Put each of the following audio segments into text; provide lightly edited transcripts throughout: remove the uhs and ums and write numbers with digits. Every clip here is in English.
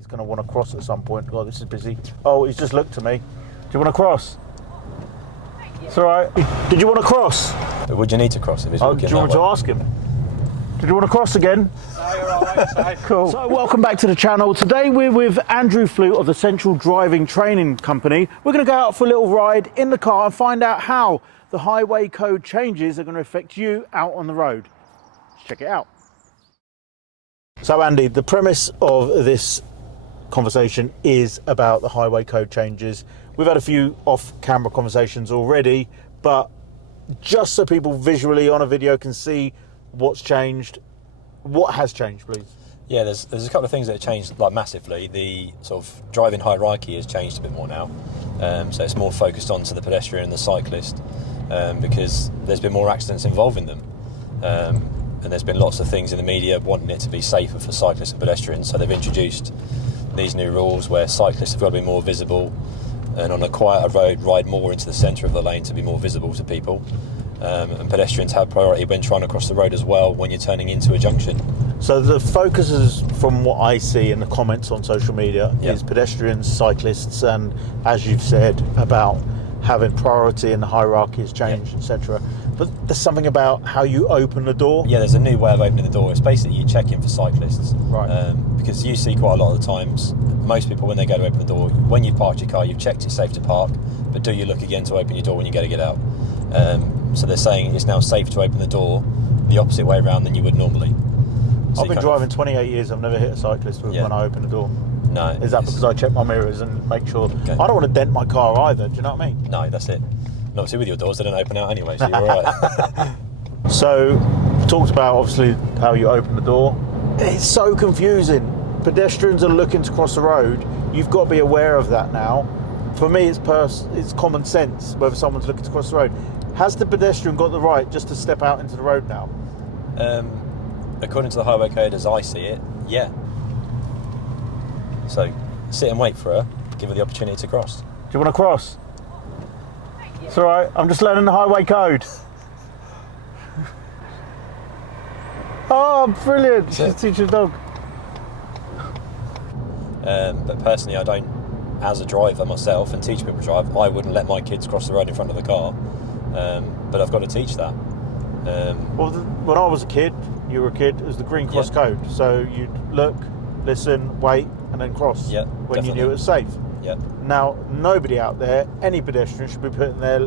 he's going to want to cross at some point. God, this is busy. Oh, he's just looked to me. Do you want to cross? It's all right. Did you want to cross? But would you need to cross if he's Oh, walking do you want that to way? ask him? Did you want to cross again? No, you're all right. Cool. So welcome back to the channel. Today we're with Andrew Flute of the Central Driving Training Company. We're going to go out for a little ride in the car and find out how the highway code changes are going to affect you out on the road. Let's check it out. So Andy, the premise of this conversation is about the highway code changes. We've had a few off-camera conversations already, but just so people visually on a video can see what's changed, what has changed, please? Yeah, there's a couple of things that have changed like massively. The sort of driving hierarchy has changed a bit more now, so it's more focused onto the pedestrian and the cyclist, because there's been more accidents involving them, and there's been lots of things in the media wanting it to be safer for cyclists and pedestrians. So they've introduced these new rules where cyclists have got to be more visible, and on a quieter road ride more into the centre of the lane to be more visible to people. And pedestrians have priority when trying to cross the road as well when you're turning into a junction. So the focus is, from what I see in the comments on social media, Yep. is pedestrians, cyclists, and as you've said, about having priority and the hierarchy has changed, etc. But there's something about how you open the door. Yeah, there's a new way of opening the door. It's basically you check in for cyclists. Right. Because you see quite a lot of the times, most people when they go to open the door, when you've parked your car, you've checked it's safe to park, but do you look again to open your door when you go to get out? So they're saying it's now safe to open the door the opposite way around than you would normally. So I've been driving 28 years, I've never hit a cyclist when I open the door. No. Is that because I check my mirrors and make sure? Okay. I don't want to dent my car either, do you know what I mean? No, that's it. And obviously with your doors, they don't open out anyway, so you're all right. So, we talked about obviously how you open the door. It's so confusing. Pedestrians are looking to cross the road. You've got to be aware of that now. For me, it's common sense whether someone's looking to cross the road. Has the pedestrian got the right just to step out into the road now? According to the highway code as I see it, yeah. So sit and wait for her, give her the opportunity to cross. Do you want to cross? It's all right. I'm just learning the highway code. Oh, brilliant! She's teaching a dog. But personally, I don't, as a driver myself and teach people to drive, I wouldn't let my kids cross the road in front of the car. But I've got to teach that. Well, when I was a kid, you were a kid, it was the green cross code. So you'd look, listen, wait, and then cross when you knew it was safe. Yeah. Now, nobody out there, any pedestrian, should be putting their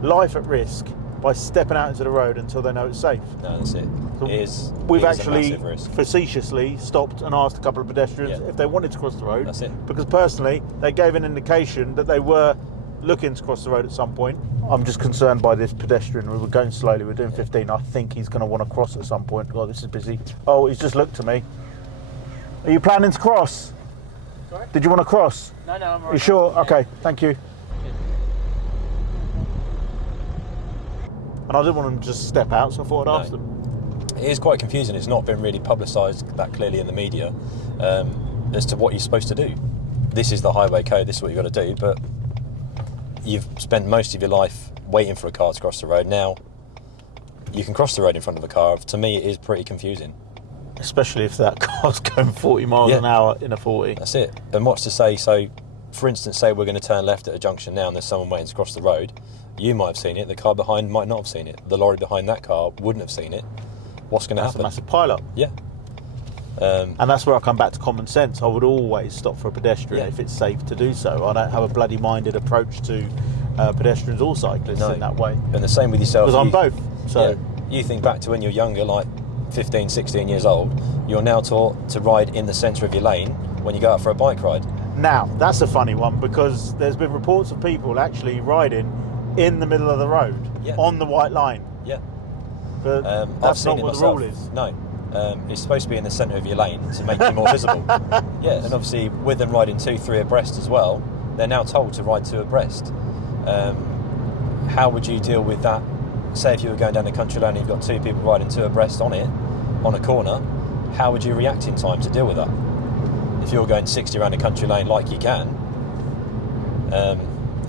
life at risk by stepping out into the road until they know it's safe. No, that's it. So we've actually a massive risk. facetiously stopped and asked a couple of pedestrians if they wanted to cross the road. That's it. Because personally, they gave an indication that they were looking to cross the road at some point. I'm just concerned by this pedestrian. We were going slowly, we're doing 15. I think he's going to want to cross at some point. God, this is busy. Oh, he's just looked to me. Are you planning to cross? Sorry? Did you want to cross? No, I'm all right. You sure? Yeah. Okay, thank you. And I didn't want them to just step out, so I thought I'd ask them. It is quite confusing. It's not been really publicised that clearly in the media as to what you're supposed to do. This is the highway code, this is what you've got to do, but you've spent most of your life waiting for a car to cross the road. Now you can cross the road in front of a car. To me, it is pretty confusing. Especially if that car's going 40 miles an hour in a 40. That's it. And what's to say, so for instance, say we're going to turn left at a junction now and there's someone waiting to cross the road. You might have seen it, the car behind might not have seen it. The lorry behind that car wouldn't have seen it. What's going to happen? That's a massive pile-up. Yeah. And that's where I come back to common sense. I would always stop for a pedestrian if it's safe to do so. I don't have a bloody-minded approach to pedestrians or cyclists in that way. And the same with yourself. Because I'm both. So you think back to when you're younger, like 15, 16 years old, you're now taught to ride in the centre of your lane when you go out for a bike ride. Now, that's a funny one because there's been reports of people actually riding in the middle of the road on the white line. Yeah. But that's not what the rule is. No. It's supposed to be in the centre of your lane to make you more visible. Yeah, and obviously with them riding 2, 3 abreast as well, they're now told to ride 2 abreast. How would you deal with that? Say if you were going down a country lane and you've got 2 people riding 2 abreast on it, on a corner, how would you react in time to deal with that? If you're going 60 around a country lane like you can,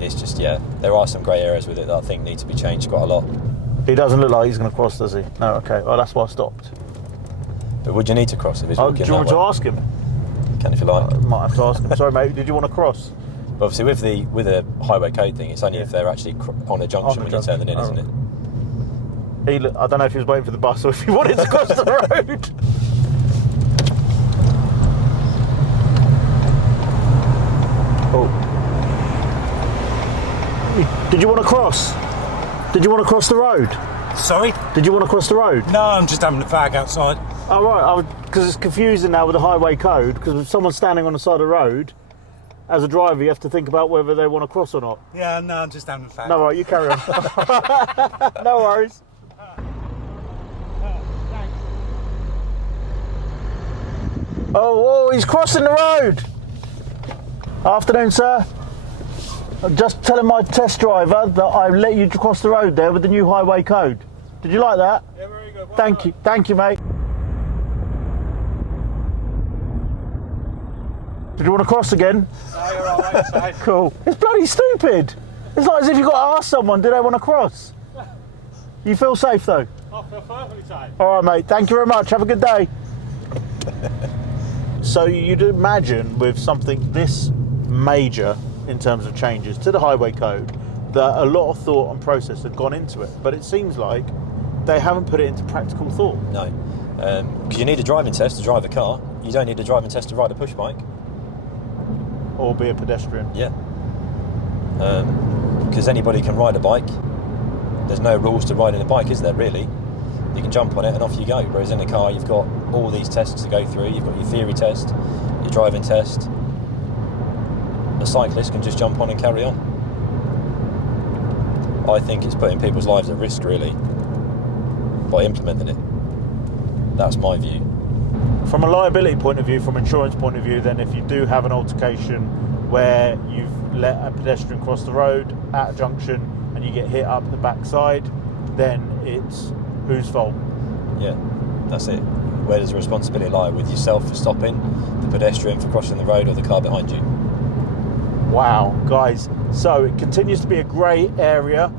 it's just, there are some grey areas with it that I think need to be changed quite a lot. He doesn't look like he's going to cross, does he? No, okay. Well, that's why I stopped. But would you need to cross if he's Do walking you want that to way? ask him? can if you like. I might have to ask him. Sorry, mate. Did you want to cross? But obviously, with a highway code thing, it's only if they're actually on a junction when you're turning in, isn't it? I don't know if he was waiting for the bus or if he wanted to cross the road. Oh. Did you want to cross? Did you want to cross the road? Sorry? Did you want to cross the road? No, I'm just having a fag outside. Oh, right, because it's confusing now with the highway code, because if someone's standing on the side of the road, as a driver, you have to think about whether they want to cross or not. Yeah, no, I'm just having a fag. No, right, you carry on. No worries. Oh, he's crossing the road. Afternoon, sir. I'm just telling my test driver that I let you cross the road there with the new highway code. Did you like that? Yeah, very good. Thank you, mate. Did you want to cross again? No, you're all right, side. Cool. It's bloody stupid. It's like as if you've got to ask someone, do they want to cross? You feel safe though? I feel perfectly safe. All right, mate. Thank you very much. Have a good day. So you'd imagine with something this major in terms of changes to the highway code that a lot of thought and process had gone into it, but it seems like they haven't put it into practical thought. No, because you need a driving test to drive a car. You don't need a driving test to ride a push bike. Or be a pedestrian. Yeah. Because anybody can ride a bike. There's no rules to riding a bike, is there, really? You can jump on it and off you go. Whereas in a car, you've got all these tests to go through. You've got your theory test, your driving test. A cyclist can just jump on and carry on. I think it's putting people's lives at risk, really, by implementing it. That's my view. From a liability point of view, from insurance point of view, then if you do have an altercation where you've let a pedestrian cross the road at a junction and you get hit up the backside, then it's whose fault? Yeah, that's it. Where does the responsibility lie? With yourself for stopping, the pedestrian for crossing the road, or the car behind you? Wow, guys. So it continues to be a grey area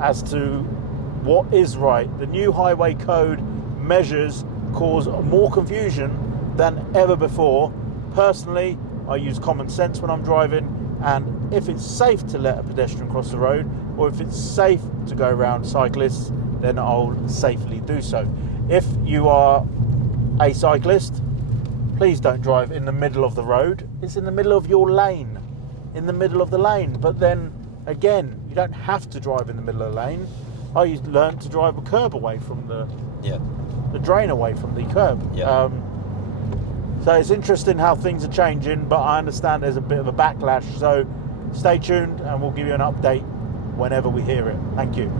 as to what is right. The new highway code measures cause more confusion than ever before. Personally, I use common sense when I'm driving, and if it's safe to let a pedestrian cross the road, or if it's safe to go around cyclists, then I'll safely do so. If you are a cyclist, please don't drive in the middle of the road. It's in the middle of your lane, in the middle of the lane. But then again, you don't have to drive in the middle of the lane. I learned to drive a curb away from the drain away from the curb. Yeah. So it's interesting how things are changing, but I understand there's a bit of a backlash. So stay tuned and we'll give you an update whenever we hear it. Thank you.